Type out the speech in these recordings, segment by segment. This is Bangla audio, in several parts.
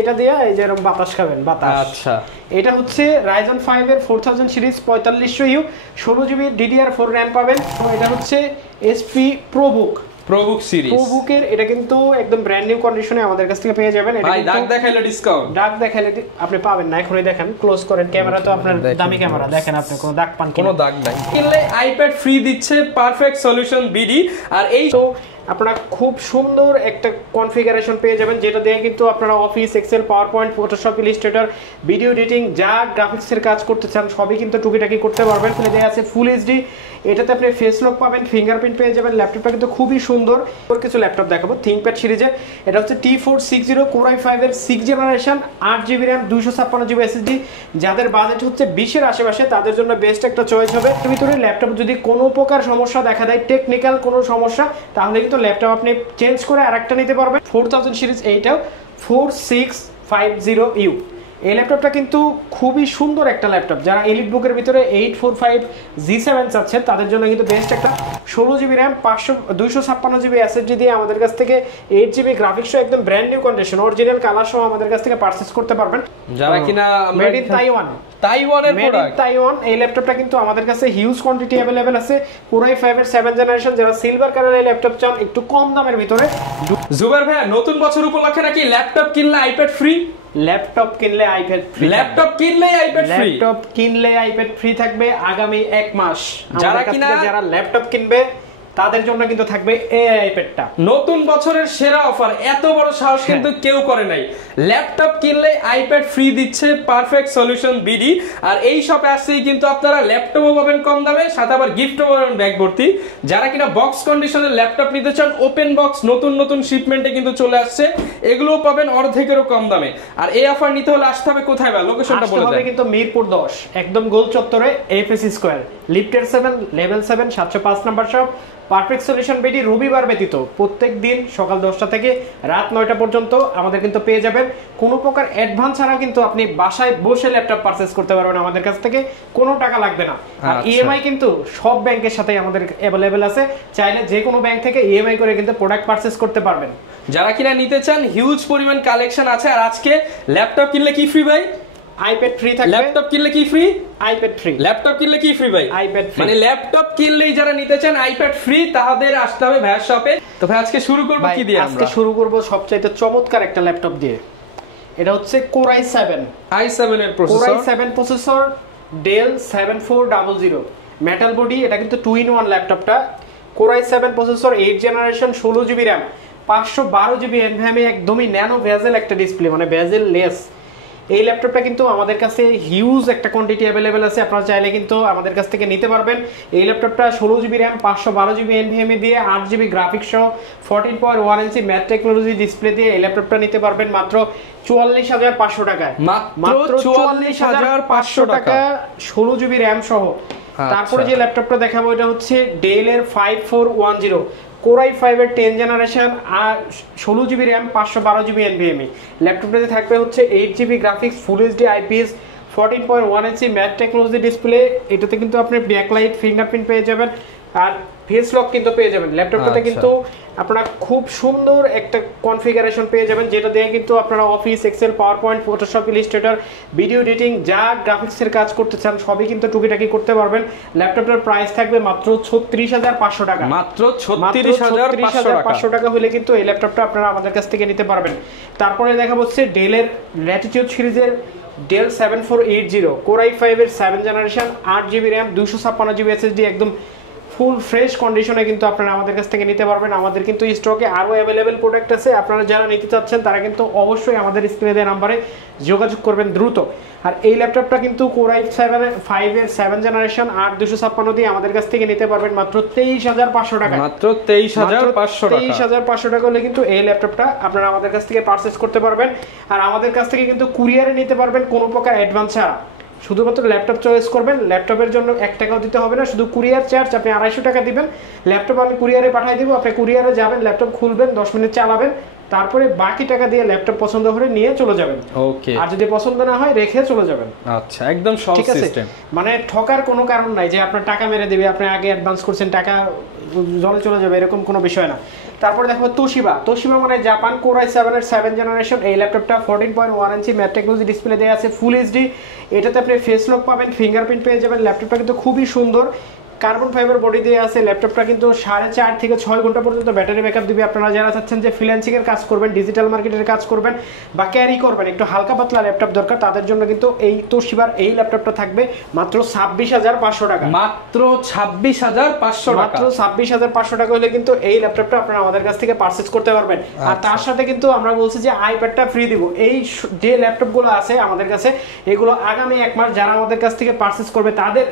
এটা দিয়ে এই যে এরকম বাতাস খাবেন বাতাস। আচ্ছা, এটা হচ্ছে Ryzen 5 এর 4000 series 4500U 16GB DDR4 RAM পাবেন। এটা হচ্ছে HP প্রোবুক সিরিজ। প্রোবুকের এটা কিন্তু একদম ব্র্যান্ড নিউ কন্ডিশনে আমাদের কাছ থেকে পেয়ে যাবেন। এটা ভাই দাগ দেখাইলে ডিসকাউন্ট, দাগ দেখাইলে আপনি পাবেন না, এখনই দেখেন, ক্লোজ করেন ক্যামেরা, তো আপনার দামি ক্যামেরা, দেখেন আপনি কোনো দাগ পান কোনো দাগ নাই। কিনলে আইপ্যাড ফ্রি দিচ্ছে পারফেক্ট সলিউশন বিডি। আর এই তো আপনারা খুব সুন্দর একটা কনফিগারেশন পেয়ে যাবেন, যেটা দিয়ে কিন্তু আপনারা Office, Excel, PowerPoint, Photoshop, Illustrator, video editing, যা গ্রাফিক্সের কাজ করতে চান সবই কিন্তু টুকিটাকি করতে পারবেন। ফলে দেয়া আছে ফুল এইচডি, এটাতে আপনি ফেস লক পাবেন, ফিঙ্গারপ্রিন্ট পেয়ে যাবেন। ল্যাপটপটা কিন্তু খুবই সুন্দর। কিছু ল্যাপটপ দেখাবো থিংকপ্যাড সিরিজের। এটা হচ্ছে T460 Core i5 এর 6th generation, 8GB RAM, 256GB SSD। যাদের বাজেট হচ্ছে 20-এর আশেপাশে তাদের জন্য বেস্ট একটা চয়েস হবে। ভিতরে ল্যাপটপ যদি কোনো প্রকার সমস্যা দেখা দেয়, টেকনিক্যাল কোনো সমস্যা, তাহলে কিন্তু ল্যাপটপ আপনি চেঞ্জ করে আরেকটা নিতে পারবেন। 4000 সিরিজ, এইটাও 4650U। এই ল্যাপটপটা কিন্তু খুবই সুন্দর একটা ল্যাপটপ। যারা এলিট বুকের ভিতরে 845G7 চাচ্ছেন তাদের জন্য কিন্তু বেস্ট একটা 16GB RAM, 256GB SSD দিয়ে আমাদের কাছ থেকে 8GB গ্রাফিক্স সহ একদম brand new condition, original colour সহ আমাদের কাছ থেকে পারচেজ করতে পারবেন। যারা কিনা মেড ইন তাইওয়ানের প্রোডাক্ট, তাইওয়ান। এই ল্যাপটপটা কিন্তু আমাদের কাছে হিউজ কোয়ান্টিটি अवेलेबल আছে। Core i5 এর 7th জেনারেশন, যারা সিলভার কালারের ল্যাপটপ চান একটু কম দামের ভিতরে। জুবাইর ভাই, নতুন বছর উপলক্ষে নাকি ল্যাপটপ কিনলে আইপ্যাড ফ্রি? ল্যাপটপ কিনলে আইপ্যাড ফ্রি, ল্যাপটপ কিনলে আইপ্যাড ফ্রি, ল্যাপটপ কিনলে আইপ্যাড ফ্রি থাকবে আগামী 1 মাস। যারা ল্যাপটপ কিনবে তাদের জন্য কিন্তু থাকবে এই আইপ্যাডটা। নতুন বছরের সেরা অফার, এত বড় সাহস কিন্তু কেউ করে নাই। ল্যাপটপ কিনলে আইপ্যাড ফ্রি দিচ্ছে পারফেক্ট সলিউশন বিডি। আর এই শপে আসছেই কিন্তু আপনারা ল্যাপটপও পাবেন কম দামে, সাথে আবার গিফটও পাবেন ব্যাগ ভর্তি। যারা কিনা বক্স কন্ডিশনের ল্যাপটপ নিতে চান, ওপেন বক্স নতুন শিপমেন্টে কিন্তু চলে আসছে, এগুলোও পাবেন অর্ধেকেরও কম দামে। আর এই অফার নিতে হলে আসতে হবে কোথায় ভাই? লোকেশনটা বলে দেন। কিন্তু মিরপুর 10 একদম গোল চত্বরে, এফএসি স্কয়ার, লিফটের 7, level 7, 705 number shop. Perfect solution BD রবিবার ব্যতীত প্রত্যেক দিন সকাল 10টা থেকে রাত 9টা পর্যন্ত আমাদের কিন্তু পেয়ে যাবেন। কোনো প্রকার অ্যাডভান্স ছাড়া কিন্তু আপনি বাসায় বসে ল্যাপটপ পারচেজ করতে পারবেন আমাদের কাছ থেকে, কোনো টাকা লাগবে না। আর ইএমআই কিন্তু সব ব্যাংকের সাথে আমাদের অ্যাভেলেবেল আছে, চাইলে যে কোনো ব্যাংক থেকে ইএমআই করে কিন্তু প্রোডাক্ট পারচেজ করতে পারবেন। যারা কিনা নিতে চান, হিউজ পরিমাণ কালেকশন আছে। আর আজকে ল্যাপটপ কিনলে কি ফ্রি ভাই? আইপ্যাড ফ্রি থাকবে। ল্যাপটপ কিনলে কি ফ্রি? IPad free. ল্যাপটপ কিনলে কি ফ্রি ভাই? IPad free. মানে ল্যাপটপ কিনলেই যারা নিতে চান আইপ্যাড ফ্রি, তাদের আসতে হবে ভাইয়ার শপে। তো ভাই আজকে শুরু করব কি দিয়ে? আজকে শুরু করব সবচাইতে চমৎকার একটা ল্যাপটপ দিয়ে। এটা হচ্ছে Core i7 এর processor, Core i7 processor, Dell 7400 metal body. এটা কিন্তু 2-in-1 ল্যাপটপটা। Core i7 processor, 8th generation, 16GB RAM, 512GB NVMe, একদমই ন্যানো ভেজেল একটা ডিসপ্লে, মানে ভেজেল লেস। এই ল্যাপটপটা কিন্তু আমাদের কাছে হিউজ একটা কোয়ান্টিটি অ্যাভেলেবেল আছে, আপনারা চাইলে কিন্তু আমাদের কাছ থেকে নিতে পারবেন। এই ল্যাপটপটা 16GB RAM, 512GB NVMe দিয়ে, 8GB গ্রাফিক্স সহ, 14.1 ইঞ্চি ম্যাট টেকনোলজি ডিসপ্লে দিয়ে এই ল্যাপটপটা নিতে পারবেন মাত্র 44,500 টাকায়। মাত্র 44,500 টাকা, 16GB RAM সহ। তারপরে যে ল্যাপটপটা দেখাবো এটা হচ্ছে ডেল এর 5410 Core i5 এর 10th জেনারেশন, আর 16GB RAM, 512GB NVMe। ল্যাপটপটাতে থাকবে হচ্ছে 8GB graphics, full HD IPS, 14.1 ইঞ্চি ম্যাট টেকনোলজি ডিসপ্লে। এটাতে কিন্তু আপনি ব্যাকলাইট, ফিঙ্গারপ্রিন্ট পেয়ে যাবেন, আর ফেস লক কিন্তু পেয়ে যাবেন। ল্যাপটপটাতে কিন্তু আপনারা খুব সুন্দর একটা কনফিগারেশন পেয়ে যাবেন, যেটা দিয়ে কিন্তু আপনারা Office, Excel, PowerPoint, Photoshop, Illustrator, video editing, যা গ্রাফিক্সের কাজ করতে চান সবই কিন্তু টুকিটাকি করতে পারবেন। ল্যাপটপটার প্রাইস থাকবে মাত্র 36,500 টাকা। মাত্র 36,500 টাকা হলে কিন্তু এই ল্যাপটপটা আপনারা আমাদের কাছ থেকে নিতে পারবেন। তারপরে দেখা হচ্ছে ডেলের ল্যাটিটিউড সিরিজের Dell 7480 Core i5 এর 7th generation, 8GB RAM, 256GB SSD, একদম ফুল ফ্রেশ কন্ডিশনে কিন্তু আপনারা আমাদের কাছ থেকে নিতে পারবেন। আমাদের কিন্তু স্টকে আরো অ্যাভেলেবেল প্রোডাক্ট আছে, আপনারা যারা নিতে চাচ্ছেন তারা কিন্তু অবশ্যই আমাদের স্ক্রিনে দেওয়া নম্বরে যোগাযোগ করবেন দ্রুত। আর এই ল্যাপটপটা কিন্তু Core i5 এর 7th জেনারেশন, 8/256 দিয়ে আমাদের কাছ থেকে নিতে পারবেন মাত্র 23,500 টাকা। মাত্র 23,500 টাকা হলে কিন্তু এই ল্যাপটপটা আপনারা আমাদের কাছ থেকে পারচেজ করতে পারবেন। আর আমাদের কাছ থেকে কিন্তু কুরিয়ারে নিতে পারবেন কোনো প্রকার অ্যাডভান্স ছাড়া। শুধুমাত্র ল্যাপটপ চয়েস করবেন, ল্যাপটপের জন্য 1 টাকাও দিতে হবে না, শুধু কুরিয়ার চার্জ আপনি 250 টাকা দিবেন। ল্যাপটপ আমি কুরিয়ারে পাঠিয়ে দিব, আপনি কুরিয়ারে যাবেন, ল্যাপটপ খুলবেন, 10 মিনিট চালাবেন, তারপরে বাকি টাকা দিয়ে ল্যাপটপ পছন্দ করে নিয়ে চলে যাবেন। ওকে, আর যদি পছন্দ না হয় রেখে চলে যাবেন। আচ্ছা, একদম সহজ সিস্টেম, মানে ঠকার কোনো কারণ নাই যে আপনার টাকা মেরে দেবে, আপনি আগে অ্যাডভান্স করছেন টাকা জলে চলে যাবে, এরকম কোনো বিষয় না। তারপরে দেখো তোশিবা মানে জাপান কোর i7 এর 7 জেনারেশন। এই ল্যাপটপটা 14.1 ইঞ্চি ম্যাট টেকনোলজি ডিসপ্লে দেওয়া আছে, ফুল এইচডি। এটাতে আপনি ফেস লক পাবেন, ফিঙ্গারপ্রিন্ট পেয়ে যাবেন। ল্যাপটপটা কিন্তু খুবই সুন্দর, কার্বন ফাইবার বডি দিয়ে আছে। ল্যাপটপটা কিন্তু 4.5 থেকে 6 ঘন্টা পর্যন্ত ব্যাটারি ব্যাকআপ দিবে। আপনারা যারা চাচ্ছেন যে ফ্রিল্যান্সিং এর কাজ করবেন, ডিজিটাল মার্কেটের কাজ করবেন বা ক্যারি করবেন, একটু হালকা পাতলা ল্যাপটপ দরকার, তাদের জন্য কিন্তু এই তোশিবার এই ল্যাপটপটা থাকবে মাত্র 26,500 টাকা। মাত্র 26,500 টাকা, মাত্র 26,500 টাকা হলে কিন্তু এই ল্যাপটপটা আপনারা আমাদের কাছ থেকে পারচেজ করতে পারবেন। আর তার সাথে কিন্তু আমরা বলছি যে আইপ্যাডটা ফ্রি দিব। এই যে ল্যাপটপগুলো আছে আমাদের কাছে, এগুলো আগামী 1 মাস যারা আমাদের কাছ থেকে পারচেজ করবে তাদের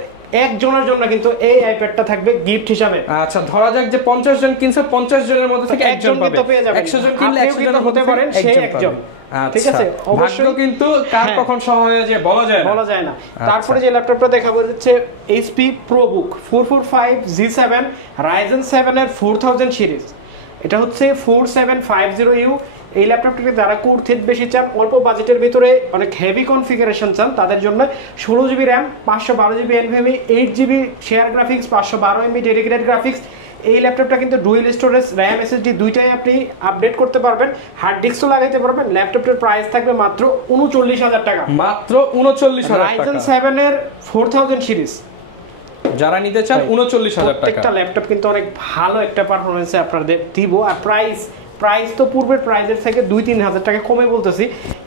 একজনের জন্য কিন্তু এই আইপ্যাডটা থাকবে গিফট হিসাবে। আচ্ছা, ধরা যাক যে 50 জন কিনছে, 50 জনের মধ্যে থেকে একজন পাবে। 100 জন কিনলে 100 জন হতে পারেন, সেই একজন। ঠিক আছে, অবশ্যই কিন্তু কার কখন সহ হয়ে যায় বলা যায় না। তারপরে যে ল্যাপটপটা দেখাবো হচ্ছে HP ProBook 445G7 Ryzen 7 এর 4000 সিরিজ। এটা হচ্ছে 4750U। এই ল্যাপটপটিতে যারা কোর থ্রেড বেশি চান, অল্প বাজেটের ভিতরে অনেক হেভি কনফিগারেশন চান, তাদের জন্য 16GB RAM, 512GB NVMe, 8GB share graphics, 512MB dedicated graphics. এই ল্যাপটপটা কিন্তু ডুয়েল স্টোরেজ, RAM SSD দুইটাই আপনি আপডেট করতে পারবেন, হার্ড ডিস্কও লাগাইতে পারবেন। ল্যাপটপের প্রাইস থাকবে মাত্র 39,000 টাকা। মাত্র 39,000 টাকা। Ryzen 7 এর 4000 সিরিজ যারা নিতে চান 39,000 টাকা। প্রত্যেকটা ল্যাপটপ কিন্তু অনেক ভালো একটা পারফরম্যান্সে আপনাদের দিব। আর প্রাইস তো পূর্বের প্রাইসের থেকে 2-3 হাজার টাকা কমে বলতেছি,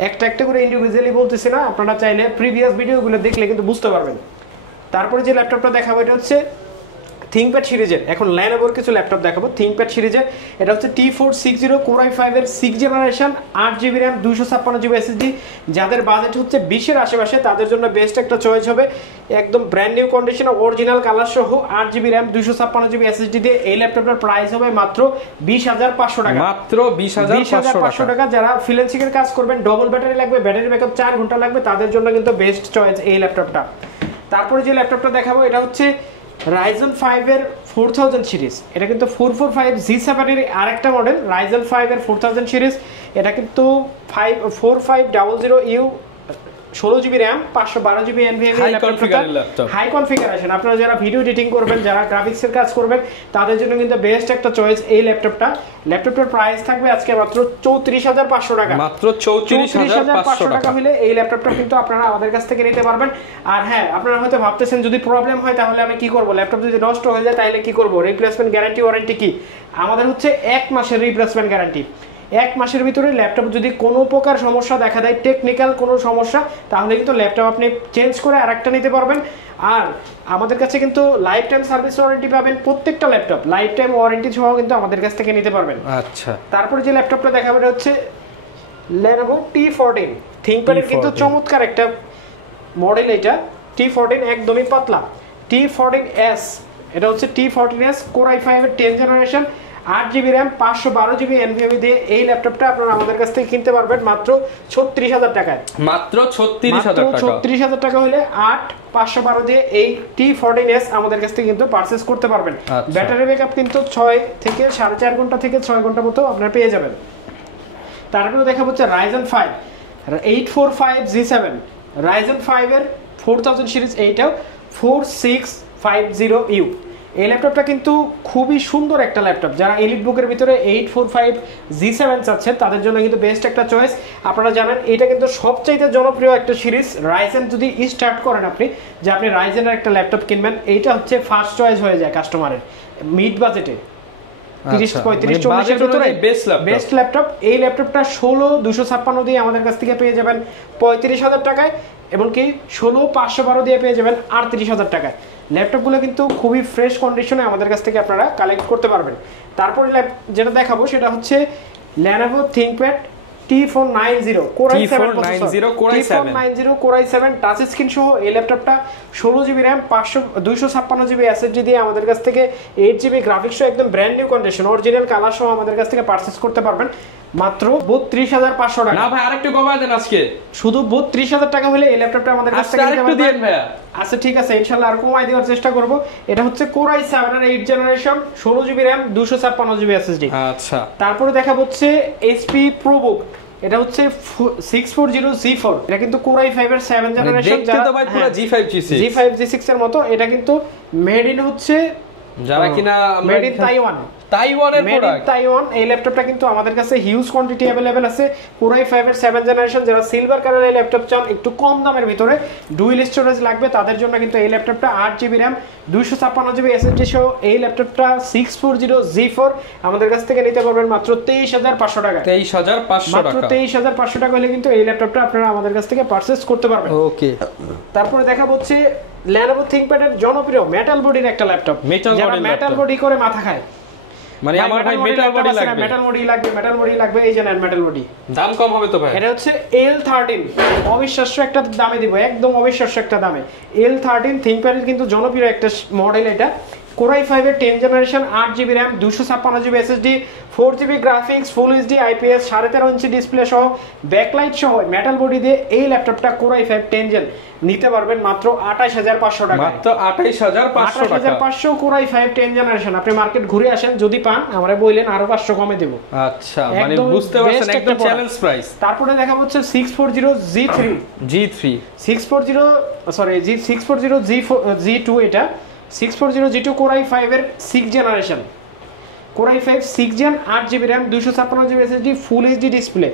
একটা করে ইন্ডিভিজুয়ালি বলতেছি না। আপনারা চাইলে প্রিভিয়াস ভিডিওগুলো দেখলে কিন্তু বুঝতে পারবেন। তারপরে যে ল্যাপটপটা দেখাবো এটা হচ্ছে থিংকপ্যাড সিরিজের। এখন ল্যানোভোর কিছু ল্যাপটপ দেখাবো থিংকপ্যাড সিরিজের। এটা হচ্ছে T460 Core i5 এর 6 generation, 8GB RAM, 256GB SSD। যাদের বাজেট হচ্ছে 20-এর আশেপাশে তাদের জন্য বেস্ট একটা চয়েস হবে। একদম ব্র্যান্ড নিউ কন্ডিশনে অরিজিনাল কালার সহ 8GB RAM, 256GB SSD দিয়ে এই ল্যাপটপটার প্রাইস হবে মাত্র 20,500 টাকা। মাত্র 20,500 টাকা। যারা ফ্রিল্যান্সিং এর কাজ করবেন, ডবল ব্যাটারি লাগবে, ব্যাটারি ব্যাকআপ 4 ঘন্টা লাগবে, তাদের জন্য কিন্তু বেস্ট চয়েস এই ল্যাপটপটা। তারপরে যে ল্যাপটপটা দেখাবো এটা হচ্ছে Ryzen 5 এর 4000 সিরিজ। এটা কিন্তু 445G7 এর আরেকটা মডেল, Ryzen 5 এর 4000 সিরিজ। এটা কিন্তু 4500U, 16GB RAM, 512GB NVMe high configuration. আপনারা যারা ভিডিও এডিটিং করবেন, যারা গ্রাফিক্সের কাজ করবেন, তাদের জন্য কিন্তু বেস্ট একটা চয়েস এই ল্যাপটপটা। ল্যাপটপটার প্রাইস থাকবে আজকে মাত্র 34,500 টাকা। মাত্র 34,500 টাকা হলে এই ল্যাপটপটা কিন্তু আপনারা আমাদের কাছ থেকে নিতে পারবেন। আর হ্যাঁ, আপনারা হয়তো ভাবতেছেন যদি প্রবলেম হয় তাহলে আমি কি করব, ল্যাপটপ যদি নষ্ট হয়ে যায় তাহলে কি করব, রিপ্লেসমেন্ট গ্যারান্টি ওয়ারেন্টি কি? আমাদের হচ্ছে 1 মাসের রিপ্লেসমেন্ট গ্যারান্টি। 1 মাসের ভিতরে ল্যাপটপ যদি কোনো প্রকার সমস্যা দেখা দেয়, টেকনিক্যাল কোনো সমস্যা, তাহলে কিন্তু ল্যাপটপ আপনি চেঞ্জ করে আরেকটা নিতে পারবেন। আর আমাদের কাছে কিন্তু লাইফ টাইম সার্ভিস ওয়ারেন্টি পাবেন। প্রত্যেকটা ল্যাপটপ লাইফ টাইম ওয়ারেন্টি সহ কিন্তু আমাদের কাছ থেকে নিতে পারবেন। আচ্ছা, তারপরে যে ল্যাপটপটা দেখাবো এটা হচ্ছে Lenovo T14 থিংকপ্যাডের কিন্তু চমৎকার একটা মডেল। এটা T14 একদমই পাতলা। T14S, এটা হচ্ছে T14S Core i5 এর 10 generation, 8GB RAM, 512GB NVMe দিয়ে এই ল্যাপটপটা আপনারা আমাদের কাছ থেকে কিনতে পারবেন মাত্র 36,000 টাকায়। মাত্র 36,000 টাকা। 36,000 টাকা হলে 512 দিয়ে এই T14S আমাদের কাছ থেকে কিন্তু পারচেজ করতে পারবেন। ব্যাটারি ব্যাকআপ কিন্তু 6 থেকে 4.5 ঘন্টা থেকে 6 ঘন্টা মতো আপনারা পেয়ে যাবেন। তারপরে দেখা হচ্ছে Ryzen 5 845G7 Ryzen 5 এর 4000 সিরিজ, এইটাও 4650U। এই ল্যাপটপটা কিন্তু খুবই সুন্দর একটা ল্যাপটপ। যারা এলিট বুকের ভিতরে 845G7 চাচ্ছেন তাদের জন্য কিন্তু বেস্ট একটা চয়েস। আপনারা জানেন এটা কিন্তু সবচাইতে জনপ্রিয় একটা সিরিজ। রাইজেন যদি স্টার্ট করেন আপনি, যে আপনি রাইজেনের একটা ল্যাপটপ কিনবেন, এইটা হচ্ছে ফার্স্ট চয়েস হয়ে যায় কাস্টমারের মিড বাজেটে। 30-35-40 এর ভিতরে বেস্ট ল্যাপটপ। এই ল্যাপটপটা 16,256 দিয়ে আমাদের কাছ থেকে পেয়ে যাবেন 35,000 টাকায়, এবং কি 16,512 দিয়ে পেয়ে যাবেন 38,000 টাকায়। ল্যাপটপগুলো কিন্তু খুবই ফ্রেশ কন্ডিশনে আমাদের কাছ থেকে আপনারা কালেক্ট করতে পারবেন। তারপরে যেটা দেখাবো সেটা হচ্ছে Lenovo ThinkPad T490 Core i7 touch screen সহ এই ল্যাপটপটা 16GB RAM, 256GB SSD দিয়ে আমাদের কাছ থেকে 8GB গ্রাফিক্স সহ একদম brand new condition original colour সহ আমাদের কাছ থেকে পারচেজ করতে পারবেন মাত্র 32,500 টাকা। না ভাই আরেকটু কমায় দেন আজকে, শুধু 32,000 টাকা হলে এই ল্যাপটপটা আমাদের কাছ থেকে নিতে পারবেন ভাইয়া। আচ্ছা ঠিক আছে, ইনশাআল্লাহ আর কমাই দেওয়ার চেষ্টা করব। এটা হচ্ছে Core i7 এর 8 generation, 16GB RAM, 256GB SSD। আচ্ছা, তারপরে দেখা হচ্ছে HP ProBook, এটা হচ্ছে 640G4, এটা কিন্তু Core i5 এর 7 জেনারেশন, দেখতে তো ভাই পুরো G5 G6 G6 এর মতো। এটা কিন্তু মেড ইন হচ্ছে যারা কিনা মেড ইন তাইওয়ানের প্রোডাক্ট, তাইওয়ান। এই ল্যাপটপটা কিন্তু আমাদের কাছে হিউজ কোয়ান্টিটি अवेलेबल আছে। Core i5 এর 7 জেনারেশন, যারা সিলভার কালারের ল্যাপটপ চান একটু কম দামের ভিতরে, ডুয়াল স্টোরেজ লাগবে, তাদের জন্য কিন্তু এই ল্যাপটপটা 8GB RAM, 256GB SSD সহ এই ল্যাপটপটা 640G4 আমাদের কাছ থেকে নিতে পারবেন মাত্র 23,500 টাকা। 23,500 টাকা, মাত্র 23,500 টাকা হলে কিন্তু এই ল্যাপটপটা আপনারা আমাদের কাছ থেকে পারচেজ করতে পারবেন। ওকে, তারপরে দেখা হচ্ছে Lenovo ThinkPad এর জনপ্রিয় মেটাল বডির একটা ল্যাপটপ, যারা মেটাল বডি করে মাথা খায়, মানে আমার ভাই মেটাল বডি লাগবে, মেটাল বডি লাগবে, এই যে নেন মেটাল বডি। দাম কম হবে তো ভাই? এটা হচ্ছে L13, অবিশ্বাস্য একটা দামে দিব, একদম অবিশ্বাস্য একটা দামে। L13 ThinkPad এর কিন্তু জনপ্রিয় একটা মডেল এটা। Core i5 এর 10 generation, 8GB RAM, 256GB SSD, 4GB graphics, full HD IPS, 13.5 inch display সহ ব্যাকলাইট সহ মেটাল বডি দিয়ে এই ল্যাপটপটা Core i5 10 জেন নিতে পারবেন মাত্র 28,500 টাকা। মাত্র 28,500 Core i5 10 জেনারেশন। আপনি মার্কেট ঘুরে আসেন, যদি পান আমারে বললেন আরো 500 কমে দেব। আচ্ছা, মানে বুঝতে পারছেন একদম চ্যালেঞ্জ প্রাইস। তারপরে দেখা হচ্ছে 640G2, এটা 640G2 Core i5 এর 6 generation, Core i5 6 gen, 8GB RAM, 256GB SSD, full HD display.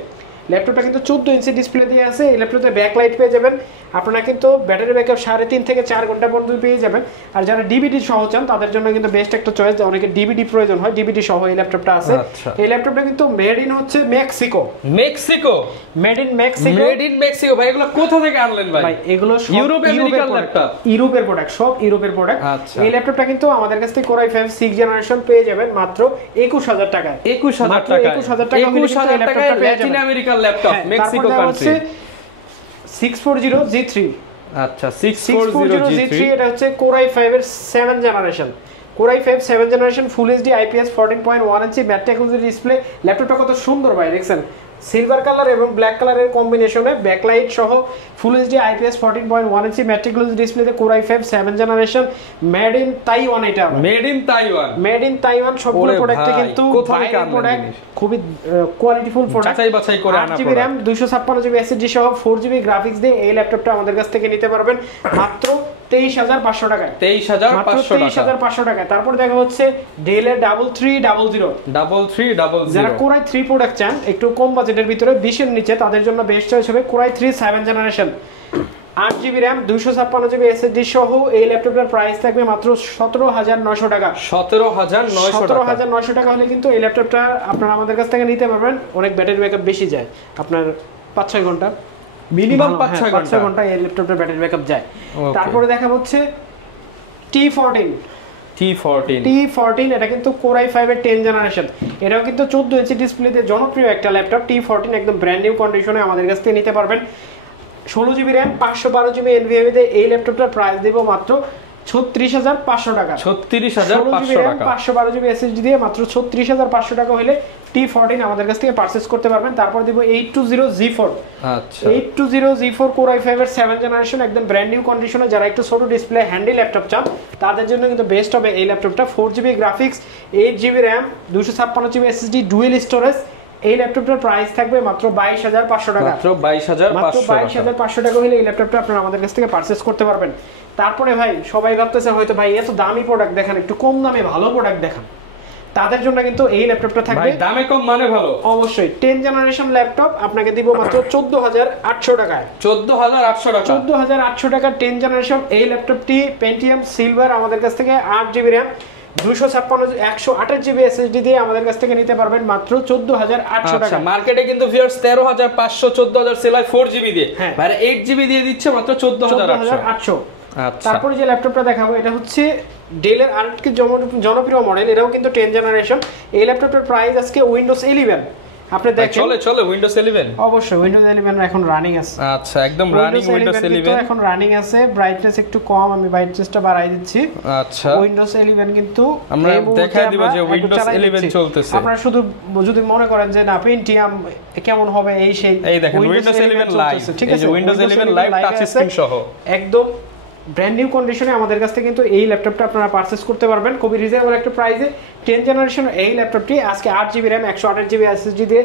ল্যাপটপটা কিন্তু 14 ইঞ্চি ডিসপ্লে দিয়ে আছে। এই ল্যাপটপে ব্যাকলাইট পেয়ে যাবেন আপনারা, কিন্তু ব্যাটারি ব্যাকআপ 3.5 থেকে 4 ঘন্টা পর্যন্ত পেয়ে যাবেন। আর যারা ডিভিডি সহ চান তাদের জন্য কিন্তু বেস্ট একটা চয়েস, অনেকে ডিভিডি প্রয়োজন হয়, ডিভিডি সহ এই ল্যাপটপটা আছে। এই ল্যাপটপটা কিন্তু মেড ইন হচ্ছে মেক্সিকো, মেড ইন মেক্সিকো। ভাই এগুলো কোথা থেকে আনলেন ভাই? এগুলো ইউরোপ আমেরিকান ল্যাপটপ, ইউরোপের প্রোডাক্ট, সব ইউরোপের প্রোডাক্ট। এই ল্যাপটপটা কিন্তু আমাদের কাছ থেকে Core i5 6 জেনারেশন পেয়ে যাবেন মাত্র 21,000 টাকায়। 21,000 টাকা, 21,000 টাকা হলে কিন্তু এই ল্যাপটপটা পেয়ে যাবেন। Latin American laptop, Mexico country. 640G3, আচ্ছা 640G3, এটা হচ্ছে Core i5 এর 7 generation, Core i5 7 generation, full HD IPS, 14.1 ইঞ্চি ম্যাট টেকনোলজি ডিসপ্লে। ল্যাপটপটা কত সুন্দর ভাই, দেখছেন সিলভার কালার এবং ব্ল্যাক কালারের কম্বিনেশনে, ব্যাকলাইট সহ, ফুল এইচডি IPS, 14.1 ইঞ্চি ম্যাট টেকনোলজি ডিসপ্লেতে Core i5 7 generation, made in Taiwan. এটা মেড ইন তাইওয়ান। সবগুলো প্রোডাক্টে কিন্তু প্রোডাক্ট খুবই কোয়ালিটিফুল প্রোডাক্ট, যাচাই বাছাই করে আনা। 8GB RAM, 256GB SSD সহ 4GB গ্রাফিক্স দিয়ে এই ল্যাপটপটা আমাদের কাছ থেকে নিতে পারবেন মাত্র 23,500 টাকায়। 23,500 টাকায়। তারপর দেখা হচ্ছে Dell এর 3300, যারা Core i3 প্রোডাক্ট চান একটু কম বাজেটের ভিতরে 20 এর নিচে, তাদের জন্য বেস্ট চয়েস হবে Core i3 7 generation, 8GB RAM, 256GB SSD সহ এই ল্যাপটপটার প্রাইস থাকবে মাত্র 17,900 টাকা। 17,900 টাকা হলে কিন্তু এই ল্যাপটপটা আপনারা আমাদের কাছ থেকে নিতে পারবেন। অনেক ব্যাটারি ব্যাকআপ বেশি যায়, আপনার 5-6 ঘন্টা মিনিমাম, 5-6 ঘন্টা এই ল্যাপটপটার ব্যাটারি ব্যাকআপ যায়। তারপরে দেখা হচ্ছে T14, এটা কিন্তু Core i5 এর 10 জেনারেশন, এটাও কিন্তু 14 ইঞ্চি ডিসপ্লেতে জনপ্রিয় একটা ল্যাপটপ। T14 একদম ব্র্যান্ড নিউ কন্ডিশনে আমাদের কাছ থেকে নিতে পারবেন। 16GB RAM, 512GB NVMe তে এই ল্যাপটপটার প্রাইস দেব মাত্র 36,500 টাকা। 36,500 টাকা, 512GB SSD দিয়ে মাত্র 36,500 টাকা হলে T14 আমাদের কাছ থেকে পারচেজ করতে পারবেন। তারপর দেব 820G4, আচ্ছা 820G4 Core i5 এর 7 জেনারেশন, একদম ব্র্যান্ড নিউ কন্ডিশনে। যারা একটু ছোট ডিসপ্লে হ্যান্ডি ল্যাপটপ চান তাদের জন্য কিন্তু বেস্ট হবে এই ল্যাপটপটা। 4GB graphics, 8GB RAM, 256GB SSD, dual storage. এই ল্যাপটপটার প্রাইস থাকবে মাত্র 22,500 টাকা। মাত্র 22,500 টাকা হলে এই ল্যাপটপটা আপনারা আমাদের কাছ থেকে পারচেজ করতে পারবেন। তারপরে ভাই সবাই ভাবতেছে হয়তো ভাই এত দামি প্রোডাক্ট দেখান, একটু কম দামে ভালো প্রোডাক্ট দেখান, তাদের জন্য কিন্তু এই ল্যাপটপটা থাকবে। ভাই দামে কম মানে ভালো, অবশ্যই 10 জেনারেশন ল্যাপটপ আপনাকে দিব মাত্র 14,800 টাকায়। 14,800 টাকা 10 জেনারেশন। এই ল্যাপটপটি পেন্টিয়াম সিলভার আমাদের কাছ থেকে, 8GB RAM, 128GB SSD দিয়ে আমাদের কাছ থেকে নিতে পারবেন মাত্র 14,800 টাকা। মার্কেটে কিন্তু ভিউয়ার্স 13,500 14,000 সেল হয় 4GB দিয়ে, ভাই 8GB দিয়ে দিচ্ছে মাত্র 14,800। আচ্ছা, তারপরে যে ল্যাপটপটা দেখাবো এটা হচ্ছে ডেল এর আরেকটি জনপ্রিয় মডেল, এটাও কিন্তু 10 জেনারেশন। এই ল্যাপটপটার প্রাইস আজকে উইন্ডোজ 11 আপনি দেখেন চলে উইন্ডোজ 11 অবশ্যই উইন্ডোজ 11 এখন রানিং আছে। আচ্ছা একদম রানিং উইন্ডোজ 11 এখন রানিং আছে। ব্রাইটনেস একটু কম, আমি ব্রাইটনেসটা বাড়াই দিচ্ছি। আচ্ছা উইন্ডোজ 11 কিন্তু আমরা দেখাই দিব যে উইন্ডোজ 11 চলতেছে। আপনারা শুধু যদি মনে করেন যে না পেন্টিয়াম কেমন হবে এই সেই, এই দেখেন উইন্ডোজ 11 লাইভ, ঠিক আছে উইন্ডোজ 11 লাইভ টাচ স্ক্রিন সহ একদম ব্র্যান্ড নিউ কন্ডিশনে আমাদের কাছ থেকে কিন্তু এই ল্যাপটপটা আপনারা পারচেজ করতে পারবেন খুবই রিজনেবল একটা প্রাইসে। 10 জেনারেশন এই ল্যাপটপটি আজকে 8GB RAM 128GB SSD দিয়ে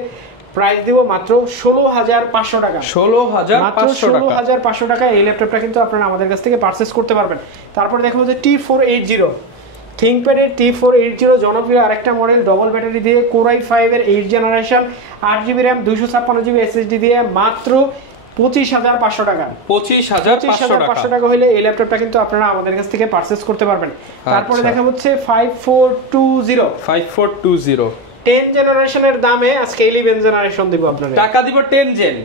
প্রাইস দিব মাত্র 16,500 টাকা। 16,500 টাকা এই ল্যাপটপটা কিন্তু আপনারা আমাদের কাছ থেকে পারচেজ করতে পারবেন। তারপর দেখো যে T480 থিংকপ্যাডের T480 জনপ্রিয় আরেকটা মডেল, ডবল ব্যাটারি দিয়ে Core i5 এর 8 generation 8GB RAM 256GB SSD দিয়ে মাত্র 25,500 টাকা। 25,500 টাকা হলে এই ল্যাপটপটা কিন্তু আপনারা আমাদের কাছ থেকে পারচেজ করতে পারবেন। তারপরে দেখা হচ্ছে 5420 10 জেনারেশনের দামে আজকে 11 জেনারেশন দিব আপনাদের, টাকা দিব 10 জেন,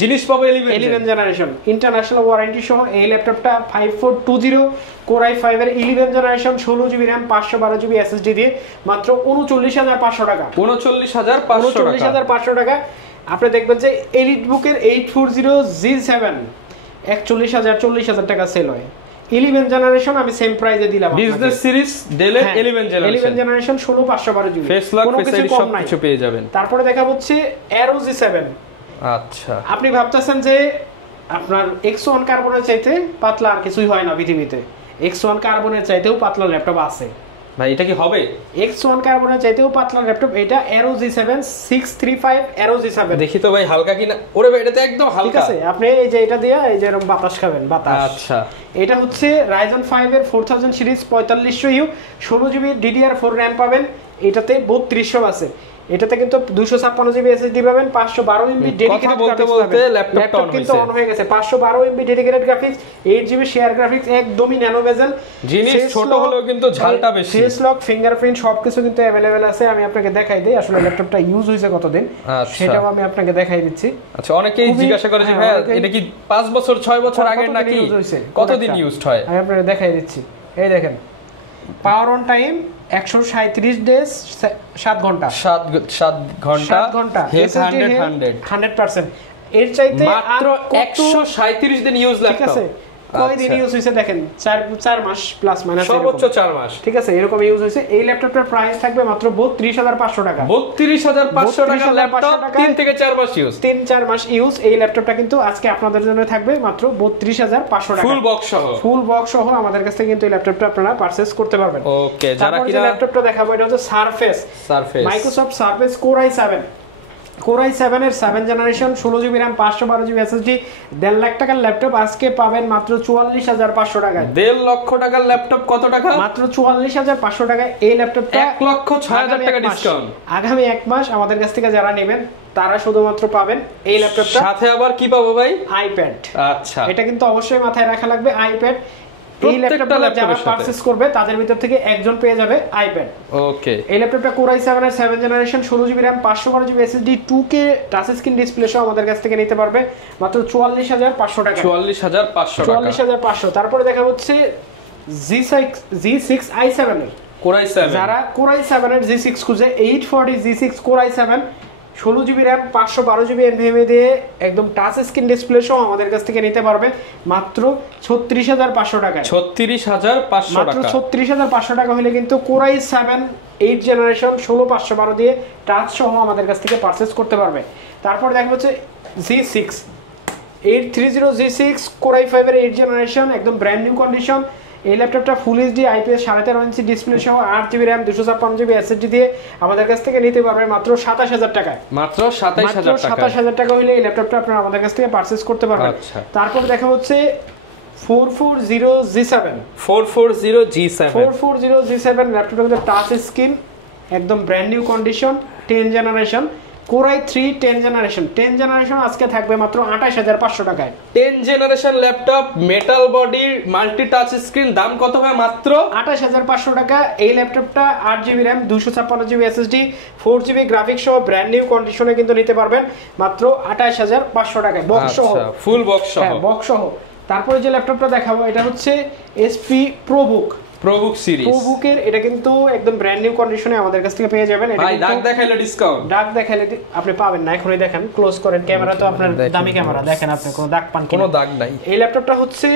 জিনিস পাবো 11 জেনারেশন ইন্টারন্যাশনাল ওয়ারেন্টি সহ। এই ল্যাপটপটা 5420 Core i5 এর 11 generation 16GB RAM 512GB SSD দিয়ে মাত্র 39,500 টাকা। 39,500 টাকা। আপনি দেখবেন যে এলিট বুকের 840G7 41,000 টাকা সেল হয়। 11 জেনারেশন আমি সেম প্রাইসে দিলাম। Business series Dell 11 generation 16,512GB face lock face ID সব কিছু পেয়ে যাবেন। তারপরে দেখা হচ্ছে Aero G7। আচ্ছা আপনি ভাবতেছেন যে আপনার X1 কার্বনের চাইতে পাতলা আর কিছুই হয় না পৃথিবীতে, X1 কার্বনের চাইতেও পাতলা ল্যাপটপ আছে ভাই, এটা কি হবে? X1 কার্বনের চাইতেও পাতলা ল্যাপটপ এটা Aero G7 635 Aero G7। দেখি তো ভাই হালকা কিনা। ওরে ভাই এটা তো একদম হালকা। ঠিক আছে, আপনি এই যে এটা দিয়ে এই যে এরকম বাতাস খাবেন, বাতাস। আচ্ছা এটা হচ্ছে Ryzen 5 এর 4000 series 4500U 16GB DDR4 RAM পাবেন। এটাতে 3200 আছে। এটাতে কিন্তু 256GB SSD পাবেন, 512MB ডেডিকেটেড গ্রাফিক্স পাবেন। ল্যাপটপ কিন্তু অন হয়ে গেছে। 512MB dedicated graphics, 8GB share graphics, একদমই ন্যানো বেজেল, জিনিস ছোট হলেও কিন্তু ঝালটা বেশি। ফেস লক, ফিঙ্গারপ্রিন্ট সবকিছু কিন্তু अवेलेबल আছে। আমি আপনাকে দেখাই দেই আসলে ল্যাপটপটা ইউজ হইছে কতদিন, সেটাও আমি আপনাকে দেখাই দিচ্ছি। আচ্ছা অনেকেই জিজ্ঞাসা করে যে ভাই এটা কি 5 বছর 6 বছর আগের নাকি কতদিন ইউজড হয়? আমি আপনাকে দেখাই দিচ্ছি। এই দেখেন পাওয়ার অন টাইম 137 ডেজ 7 ঘন্টা 7 ঘন্টা হেলথ 100%। এর চাইতে মাত্র 137 দিন ইউজ ল্যাপটপ। ঠিক আছে, কয়দিন ইউজ হইছে দেখেন, 4 মাস প্লাস মাইনাস, সর্বোচ্চ 4 মাস। ঠিক আছে, এরকম ইউজ হইছে। এই ল্যাপটপটার প্রাইস থাকবে মাত্র 32,500 টাকা। 32,500 টাকা ল্যাপটপ 3 থেকে 4 মাস ইউজ, 3-4 মাস ইউজ। এই ল্যাপটপটা কিন্তু আজকে আপনাদের জন্য থাকবে মাত্র 32,500 টাকা ফুল বক্স সহ। আমাদের কাছ থেকে কিন্তু এই ল্যাপটপটা আপনারা পারচেজ করতে পারবেন। ওকে, যারা কি ল্যাপটপটা দেখাবো এটা হচ্ছে surface Microsoft surface Core i7 এর 7 generation 16GB RAM 512GB SSD 1.5 lakh টাকার ল্যাপটপ আজকে পাবেন মাত্র 44,500 টাকায়। 1.5 লক্ষ টাকার ল্যাপটপ কত টাকা? মাত্র 44,500 টাকায়। এই ল্যাপটপটা 1,06,000 টাকা ডিসকাউন্ট। আগামী 1 মাস আমাদের কাছ থেকে যারা নেবেন তারা শুধুমাত্র পাবেন এই ল্যাপটপটা, সাথে আবার কি পাবো ভাই? আইপ্যাড। আচ্ছা, এটা কিন্তু অবশ্যই মাথায় রাখা লাগবে, আইপ্যাড। এই ল্যাপটপটা যারা পারচেজ করবে তাদের ভিতর থেকে একজন পেয়ে যাবে আইপ্যাড। ওকে, এই ল্যাপটপটা Core i7 এর 7 generation 16GB RAM 512GB SSD 2K touch screen display সহ আমাদের কাছ থেকে নিতে পারবে মাত্র 44,500 টাকা। 44,500। তারপরে দেখা হচ্ছে G6 i7 এর Core i7, যারা Core i7 এর G6 খুঁজে 840 G6 Core i7 16GB RAM 512GB NVMe দিয়ে একদম টাচ স্ক্রিন ডিসপ্লে সহ আমাদের কাছ থেকে নিতে পারবে মাত্র 36,500 টাকা। 36,500 টাকা। মাত্র 36,500 টাকা হলে কিন্তু Core i7 8 জেনারেশন 16,512 দিয়ে টাচ সহ আমাদের কাছ থেকে পারচেজ করতে পারবে। তারপর দেখা হচ্ছে G6 830 G6 Core i5 এর 8 জেনারেশন একদম ব্র্যান্ড নিউ কন্ডিশন। এই ল্যাপটপটা full HD IPS 13.5 inch display সহ 8GB RAM 256GB SSD দিয়ে আমাদের কাছ থেকে নিতে পারবে মাত্র 27,000 টাকায়। মাত্র 27,000 টাকা হলে এই ল্যাপটপটা আপনারা আমাদের কাছ থেকে পারচেজ করতে পারবেন। তারপর দেখা হচ্ছে 440G7 ল্যাপটপটা কিন্তু টাচ স্ক্রিন একদম brand new condition 10 generation Core i3 10 generation আজকে থাকবে মাত্র 28,500 টাকায়। 10 generation laptop metal body multi touch screen, দাম কত হয়? মাত্র 28,500 টাকা। এই ল্যাপটপটা 8GB RAM 256GB SSD 4GB graphics সহ ব্র্যান্ড নিউ কন্ডিশনে কিন্তু নিতে পারবেন মাত্র 28,500 টাকায়, বক্স সহ, ফুল বক্স সহ। বক্স সহ। তারপরে যে ল্যাপটপটা দেখাবো এটা হচ্ছে HP ProBook প্রোবুক সিরিজ, প্রোবুকের এটা কিন্তু একদম ব্র্যান্ড নিউ কন্ডিশনে আমাদের কাছ থেকে পেয়ে যাবেন। ভাই দাগ দেখাইলে ডিসকাউন্ট, দাগ দেখাইলে আপনি পাবেন না, এখনই দেখেন, ক্লোজ করেন ক্যামেরা, তো আপনার দামি ক্যামেরা, দেখেন আপনি কোনো দাগ পান, কোনো দাগ নাই। এই ল্যাপটপটা হচ্ছে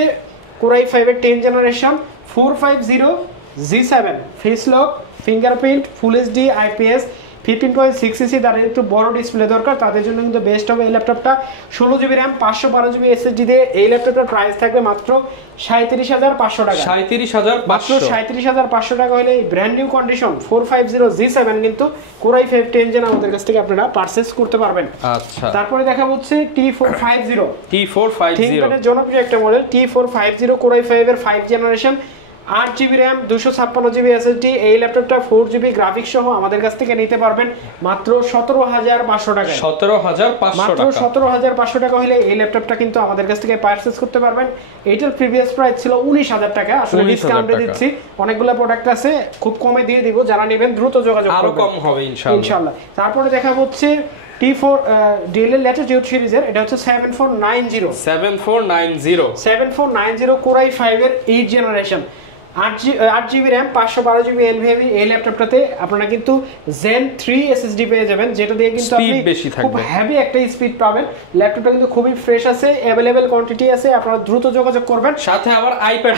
Core i5 এর 10 generation 450G7, face lock, fingerprint, full HD IPS 15.6 ইঞ্চি, তাদের একটু বড় ডিসপ্লে দরকার, তাদের জন্য কিন্তু বেস্ট হবে এই ল্যাপটপটা। 16GB RAM 512GB SSD দিয়ে এই ল্যাপটপটার প্রাইস থাকবে মাত্র 37,500 টাকা। 37,500, 37,500 টাকা হলে এই ব্র্যান্ড নিউ কন্ডিশন 450G7 কিন্তু Core i5 10 জেন আমাদের কাছ থেকে আপনারা পারচেজ করতে পারবেন। আচ্ছা, তারপরে দেখা হচ্ছে T450, T450 জনপ্রিয় একটা মডেল, T450 Core i5 এর 5 generation, 8GB RAM 256GB SSD। এই ল্যাপটপটা 4GB গ্রাফিক্স সহ আমাদের কাছ থেকে নিতে পারবেন মাত্র 17,500 টাকা। 17,500 টাকা হলে এই ল্যাপটপটা কিন্তু আমাদের কাছ থেকে পারচেজ করতে পারবেন। এটার প্রিভিয়াস প্রাইস ছিল 19,000 টাকা, আসলে ডিসকাউন্টে দিচ্ছি, অনেকগুলো প্রোডাক্ট আছে, খুব কমে দিয়ে দিব, যারা নেবেন দ্রুত যোগাযোগ করবেন, আরো কম হবে ইনশাআল্লাহ। তারপরে দেখা হচ্ছে T4 ডেল এর লেটেস্ট সিরিজের, এটা হচ্ছে 7490 Core i5 এর 8 generation, 8GB RAM 512GB NVMe। এই ল্যাপটপটাতে আপনারা কিন্তু Zen 3 SSD পেয়ে যাবেন, যেটা দিয়ে কিন্তু আপনি খুব হেভি একটা স্পিড পাবেন। ল্যাপটপটা কিন্তু খুবই ফ্রেশ আছে, अवेलेबल কোয়ান্টিটি আছে, আপনারা দ্রুত যোগাযোগ করবেন। সাথে আবার আইপ্যাড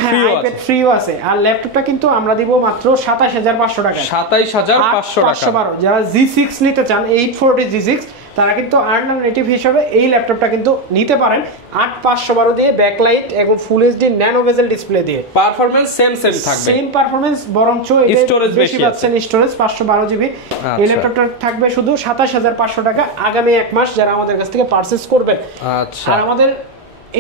ফ্রিও আছে। আর ল্যাপটপটা কিন্তু আমরা দিব মাত্র 27,500 টাকা। 27,500 টাকা। যারা G6 নিতে চান, 840 G6, তারা কিন্তু আল্টারনেটিভ হিসেবে এই ল্যাপটপটা কিন্তু নিতে পারেন 8512 দিয়ে, ব্যাকলাইট এবং ফুল এইচডি ন্যানো বেজেল ডিসপ্লে দিয়ে। পারফরম্যান্স সেম থাকবে, সেম পারফরম্যান্স, বরঞ্চ স্টোরেজ বেশি পাচ্ছেন, স্টোরেজ 512GB। এই ল্যাপটপটা থাকবে শুধু 27,500 টাকা আগামী এক মাস যারা আমাদের কাছ থেকে পারচেজ করবেন। আচ্ছা, আর আমাদের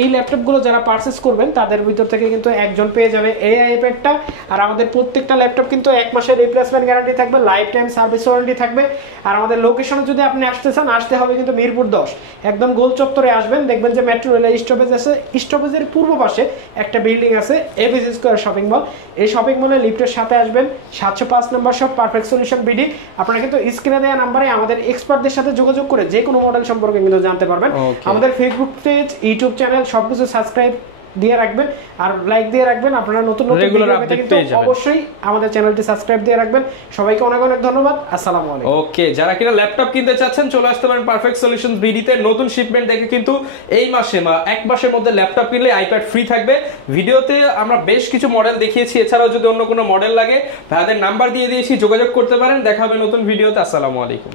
এই ল্যাপটপগুলো যারা পারচেজ করবেন তাদের ভিতর থেকে কিন্তু একজন পেয়ে যাবে এই আইপ্যাডটা। আর আমাদের প্রত্যেকটা ল্যাপটপ কিন্তু 1 মাসের রিপ্লেসমেন্ট গ্যারান্টি থাকবে, লাইফ টাইম সার্ভিস ওয়ারেন্টি থাকবে। আর আমাদের লোকেশনে যদি আপনি আসতে চান, আসতে হবে কিন্তু মিরপুর 10, একদম গোল চত্বরে আসবেন, দেখবেন যে মেট্রো রেলের স্টপেজ আছে, স্টপেজের পূর্ব পাশে একটা বিল্ডিং আছে, এবিসি স্কয়ার শপিং মল। এই শপিং মলে লিফটের সাথে আসবেন, 705 নম্বর শপ, পারফেক্ট সলিউশন বিডি। আপনারা কিন্তু স্ক্রিনে দেওয়া নাম্বারে আমাদের এক্সপার্টদের সাথে যোগাযোগ করে যে কোনো মডেল সম্পর্কে কিন্তু জানতে পারবেন। আমাদের ফেসবুক পেজ, ইউটিউব চ্যানেল সবকিছু সাবস্ক্রাইব দিয়ে রাখবেন আর লাইক দিয়ে রাখবেন। আপনারা নতুন ভিডিও পেতে কিন্তু অবশ্যই আমাদের চ্যানেলটি সাবস্ক্রাইব দিয়ে রাখবেন। সবাইকে অনেক অনেক ধন্যবাদ। আসসালামু আলাইকুম। ওকে, যারা কিনা ল্যাপটপ কিনতে চাচ্ছেন চলে আসতে পারেন পারফেক্ট সলিউশনস বিডিতে। নতুন শিপমেন্ট দেখে কিন্তু এই মাসে এক মাসের মধ্যে ল্যাপটপ কিনলে আইপ্যাড ফ্রি থাকবে। ভিডিওতে আমরা বেশ কিছু মডেল দেখিয়েছি, এছাড়াও যদি অন্য কোনো মডেল লাগে ভাইদের নাম্বার দিয়ে দিয়েছি, যোগাযোগ করতে পারেন। দেখা হবে নতুন ভিডিওতে। আসসালামু আলাইকুম।